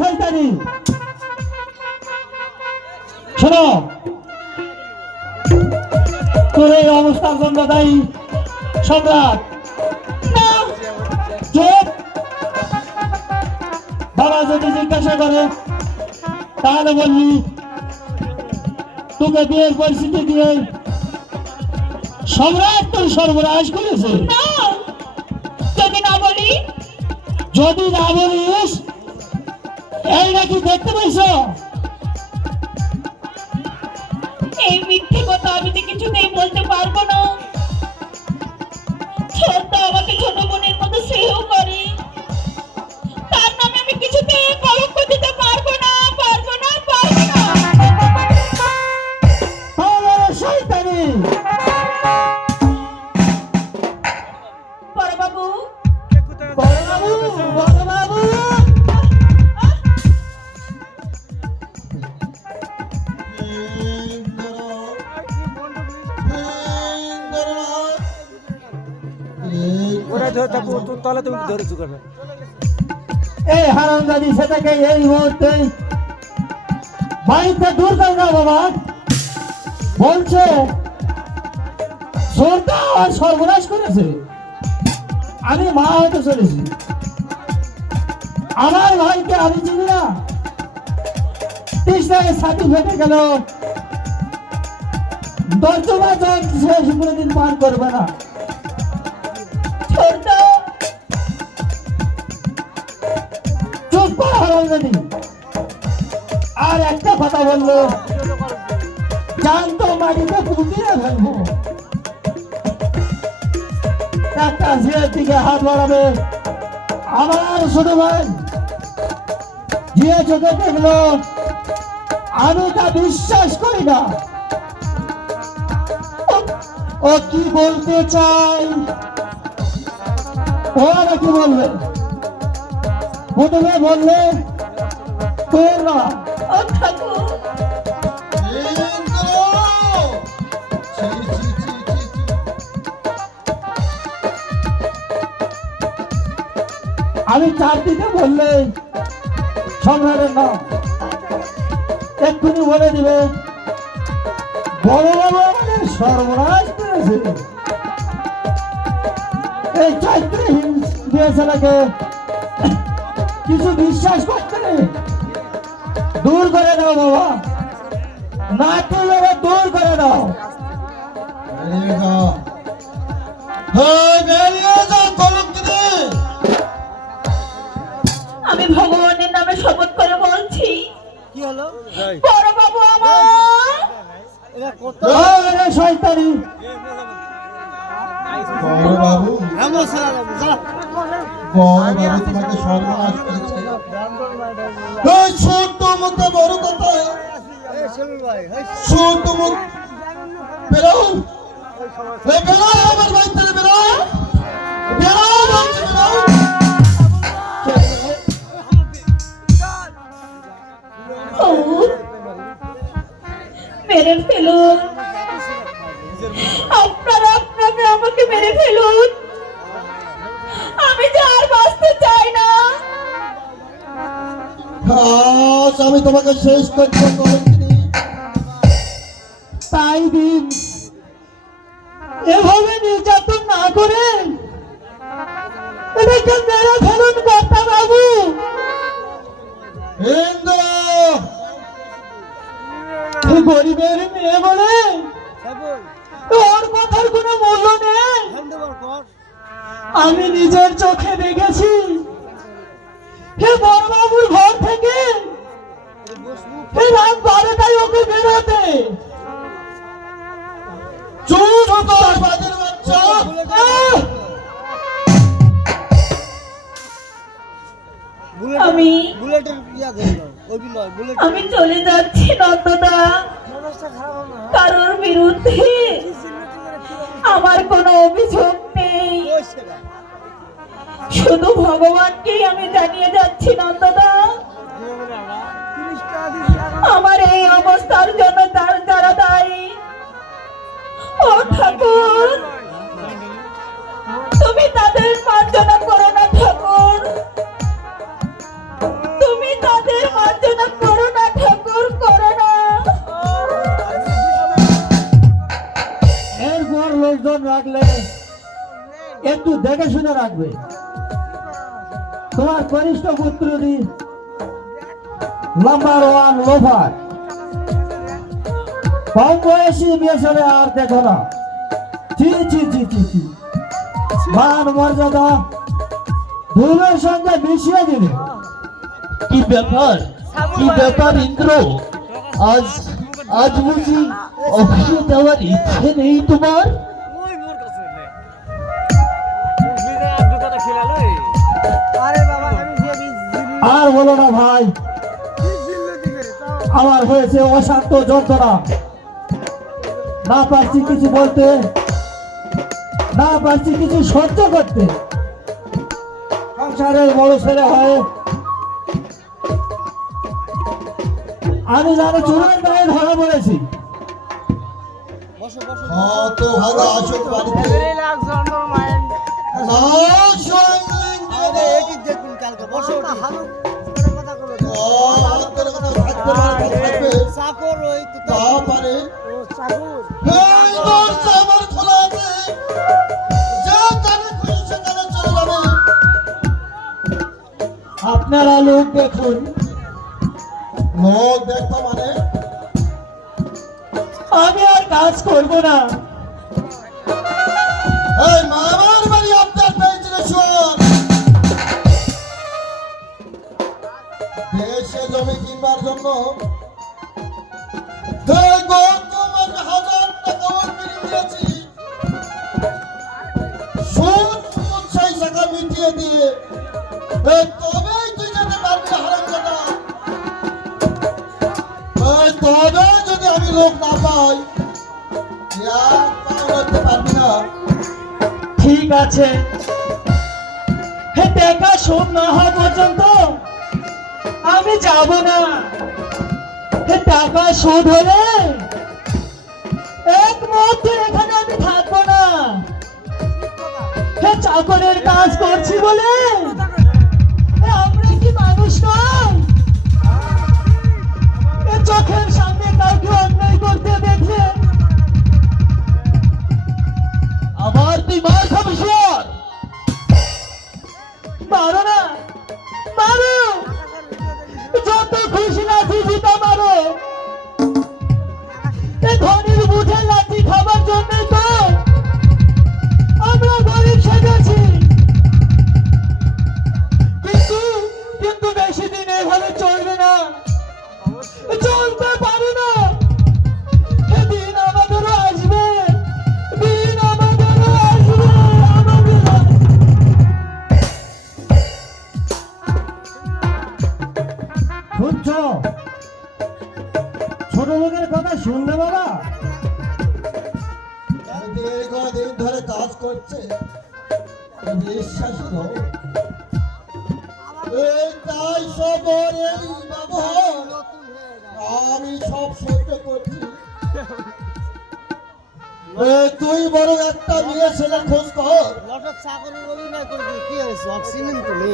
শয়তানি শোনো, তোর এই অবস্থার জন্য দায়ী সম্রাট। চুপ। বাবা যদি জিজ্ঞাসা করে তাহলে বলবি তোকে বিয়ের পরিস্থিতি দিয়ে সম্রাট তোর সর্বনাশ করেছে। যদি না বলি, যদি না বলিস, এই নাকি দেখতে পাইছ এই মিথ্যে কথা আমি তো কিছুতেই বলতে পারবো না। ছোট আমাকে ছোট বোনের মতো স্নেহ করে, তার নামে আমি কিছুতেই কলঙ্ক দিতে পারবো না, পারবো না, পারবো না। শয়তানি। বড়বাবু, বড়বাবু, বড়বাবু। এই হারামজাদি সেটাকে এই মুহূর্তে বাড়িতে দূর কর না বাবা। বলছে সরটা সর্বনাশ করেছে। আমি মা হতে চলেছি, আমার ভাইকে আমি চিনি না। তৃষ্ণায় ছাতি ফেটে গেল, দর্জমা জল শেষ কোনোদিন পান করবে না। ছোট চুপ কর হারামজাদি। আর একটা কথা বললো, জানতো মাটিতে পুঁতিয়ে ফেলবো। একটা ঝিয়ের দিকে হাত বাড়াবে, আমার ছোট ভাই ঝিয়ে চোখে দেখলো, আমি তা বিশ্বাস করি না। ও কি বলতে চাই, ও নাকি বলবে? প্রথমে বললে তোর না। ও ঠাকুর, আমি চারদিকে বললে সম্রাটের নাম এক্ষুনি বলে দিবে বড় বাবু আমাদের সর্বনাশ করেছে। এই চৈত্রহীন ছেলেকে কিছু বিশ্বাস করতে নেই। দূর করে দাও বাবা, না করলে দূর করে দাও। আমি ভগবানের নামে শপথ করে বলছি, বড়বাবু আমার শয়তানি। বড়বাবু তোমাকে সর্বনাশ করেছে। এই ছোট্ট মুখে বড় কথা, ছোট্ট মুখ বেরো, বেরো আমার বাড়ি থেকে বেরো, বেরো বেরো। মেরে ফেলুন, আপনারা আপনাকে আমাকে মেরে ফেলুন, আমি যে আর বাঁচতে চাই না। আজ আমি তোমাকে শেষ করতে বলেছি। তাই দিন এভাবে নির্যাতন না করে এটাকে মেরে ফেলুন কর্তা বাবু। গরিবের মেয়ে বলে ওর কথার কোনো মূল্য নেই। আমি নিজের চোখে দেখেছি হে বড়বাবুর ঘর থেকে রাত 12টায় ওকে বেরোতে। চুপ কর বাজের বাচ্চা। আমি চলে যাচ্ছি নন্দদা, কারোর বিরুদ্ধে আমার কোনো অভিযোগ নেই, শুধু ভগবানকেই আমি জানিয়ে যাচ্ছি নন্দদা। আমার এই অবস্থার জন্য যারা দায়ী, ও ঠাকুর তুমি তাদের মার্জনা করো না ঠাকুর, তুমি তাদের দেখে শুনে রাখবে। তোমার কনিষ্ঠ পুত্রটি নাম্বার 1 লোফার, কম বয়সী মেয়ে ছেলে আর দেখো না। ছি ছি ছি ছি ছি, মান মর্যাদা ধুলোর সঙ্গে মিশিয়ে দিলে। কি ব্যাপার, কি ব্যাপার ইন্দ্র? আজ আজ বুঝি অফিসে যাওয়ার ইচ্ছে নেই তোমার? আর বলো না ভাই, আমার হয়েছে অশান্ত যন্ত্রণা। না পারছি কিছু বলতে, না পারছি কিছু সহ্য করতে। সংসারের বড় ছেলে হয়ে আমি জানো চুলের গায়ে ধরা পড়েছি। কত ভালো আসুক বাড়িতে। না সংলিঙ্গ তোর কথা থাকতে পারে, তা পারে। এই দরজা আমার খোলা আছে, যেখানে খুশি সেখানে চলে যাবে। আপনারা লোক দেখুন। লোক দেখো মানে? আমি আর কাজ করব না। এই মামার বাড়ি আপনার পেয়েছিল শোন। দেশে জমি কিনবার জন্য তোমাকে 1000 টাকা অগ্রিম দিয়েছি। সুদ সেই টাকা মিটিয়ে দিয়ে তবেই তুই যেতে পারবি হারামজাদা। তবে যদি আমি লোক না পাই করতে পারবি না। ঠিক আছে, টাকা শোধ না হওয়া পর্যন্ত আমি যাব না। টাকা শোধ হলে এক মুহূর্তে এখানে আমি থাকবো না। চাকরের কাজ করছি বলে আমরা কি মানুষ নয়? চোখের সামনে কাউকে অন্যায় করতে দেখলে আবার তুই মার খাবি শোন। মারো না, মারো, যত খুশি লাঠি জিতা মারো। ধনির মুঠে লাঠি খাবার জন্যই তো আমরা গরিব সেজেছি। কিন্তু কিন্তু বেশি দিন এভাবে চলবে না, চলতে পারে না। দিন আমাদেরও আসবে, দিন আমাদেরও আসবে। শুনছো? ছোট লোকের কথা শুনলে বাবা? দীর্ঘদিন ধরে কাজ করছে, বিশ্বাস করো। এই তাই সবর এই ব্যবহার আমি সব সহ্য করছি। তুই বরং একটা মেয়ে ছেলে খোঁজ কর। চাকরির অভিনয় করবি, কি হয়েছে? অক্সিজেন তুমি